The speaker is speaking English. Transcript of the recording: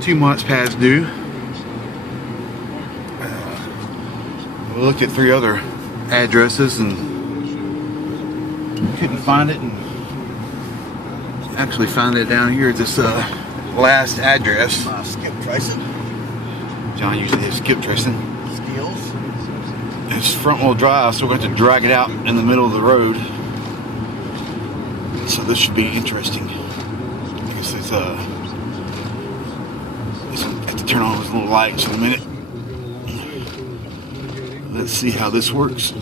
2 months past due. We looked at 3 other addresses and couldn't find it, and actually found it down here at this last address. Skip tracing. John usually has skip tracing. Skills. It's front wheel drive, so we're going to have to drag it out in the middle of the road. So this should be interesting. Because it's I have to turn on those little lights in a minute. Let's see how this works.